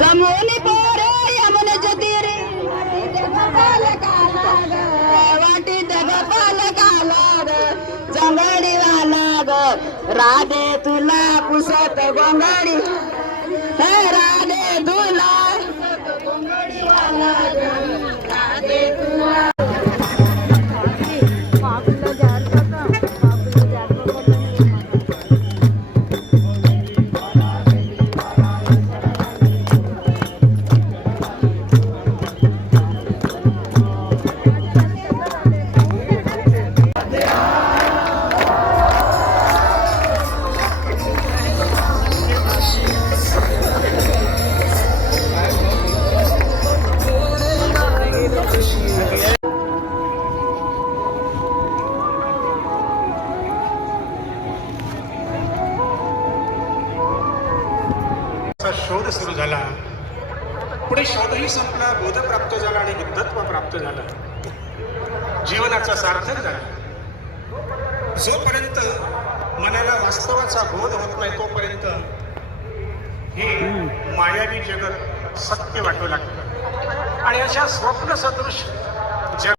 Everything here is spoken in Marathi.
जमुनी पोरे यमुनेच्या तीरी वाटीत गपाल काला ग जंगडी वाला ग राधे तुला पुसत गोंगडी हे राधे तुला गोंगडी वाला ग राधे तुला शोध सुरू झाला. पुढे शोधही संपला, बोध प्राप्त झाला आणि बुद्धत्व प्राप्त झालं. जीवनाचा सार्थक झाला. जोपर्यंत मनाला वास्तवाचा बोध होत नाही तोपर्यंत हे मायावी जगत सत्य वाटू लागतं आणि अशा स्वप्न सदृश